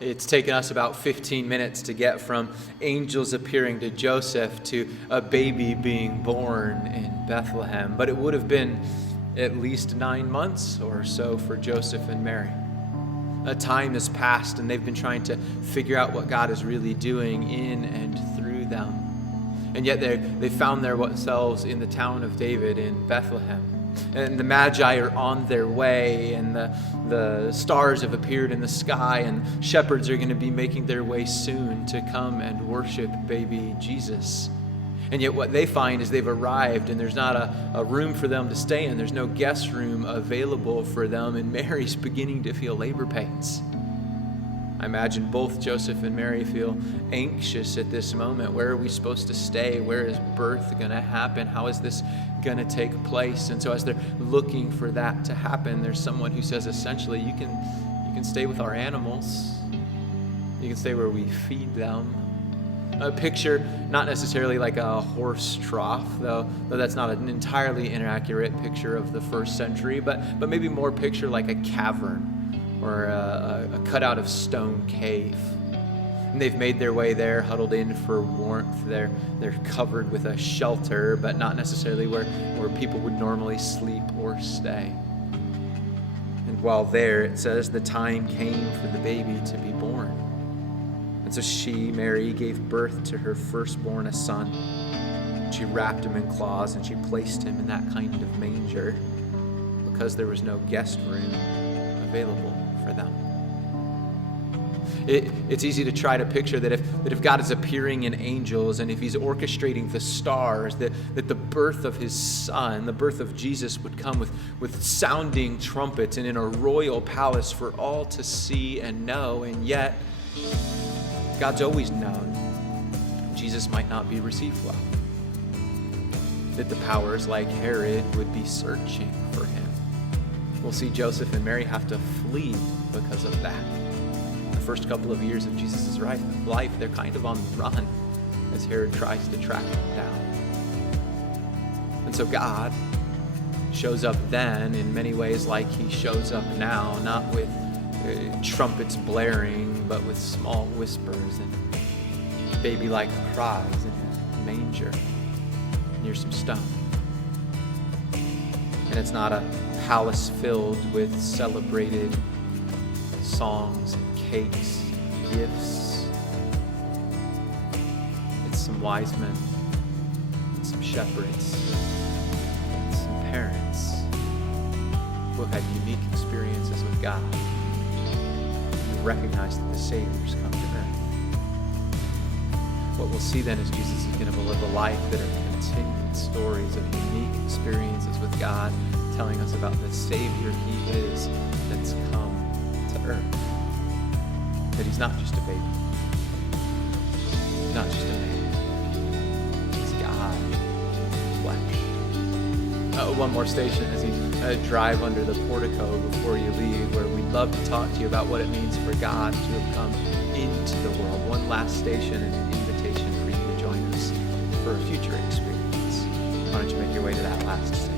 It's taken us about 15 minutes to get from angels appearing to Joseph to a baby being born in Bethlehem, but it would have been at least 9 months or so for Joseph and Mary. A time has passed and they've been trying to figure out what God is really doing in and through them. And yet they found themselves in the town of David in Bethlehem. And the Magi are on their way, and the stars have appeared in the sky, and shepherds are going to be making their way soon to come and worship baby Jesus. And yet what they find is they've arrived, and there's not a room for them to stay in. There's no guest room available for them, and Mary's beginning to feel labor pains. I imagine both Joseph and Mary feel anxious at this moment. Where are we supposed to stay? Where is birth going to happen? How is this going to take place? And so as they're looking for that to happen, there's someone who says essentially, you can stay with our animals. You can stay where we feed them. A picture, not necessarily like a horse trough, though that's not an entirely inaccurate picture of the first century, but maybe more picture like a cavern or a cutout of stone cave. And they've made their way there, huddled in for warmth. They're covered with a shelter, but not necessarily where people would normally sleep or stay. And while there, it says the time came for the baby to be born. And so she, Mary, gave birth to her firstborn, a son. She wrapped him in cloths and she placed him in that kind of manger because there was no guest room available for them. It's easy to try to picture that if God is appearing in angels and if he's orchestrating the stars, that the birth of his son, the birth of Jesus, would come with sounding trumpets and in a royal palace for all to see and know. And yet, God's always known Jesus might not be received well. That the powers like Herod would be searching for him. We'll see Joseph and Mary have to flee because of that. The first couple of years of Jesus' life, they're kind of on the run as Herod tries to track them down. And so God shows up then in many ways like he shows up now, not with trumpets blaring, but with small whispers and baby-like cries in a manger near some stone. And it's not a palace filled with celebrated songs and cakes, gifts. It's some wise men, and some shepherds, and some parents who have had unique experiences with God and recognize that the Savior's come to earth. What we'll see then is Jesus is going to live a life that are continued stories of unique experiences with God, telling us about the Savior he is that's come to earth. That he's not just a baby. He's not just a man. He's God in flesh. One more station as you drive under the portico before you leave, where we'd love to talk to you about what it means for God to have come into the world. One last station and an invitation for you to join us for a future experience. Why don't you make your way to that last station?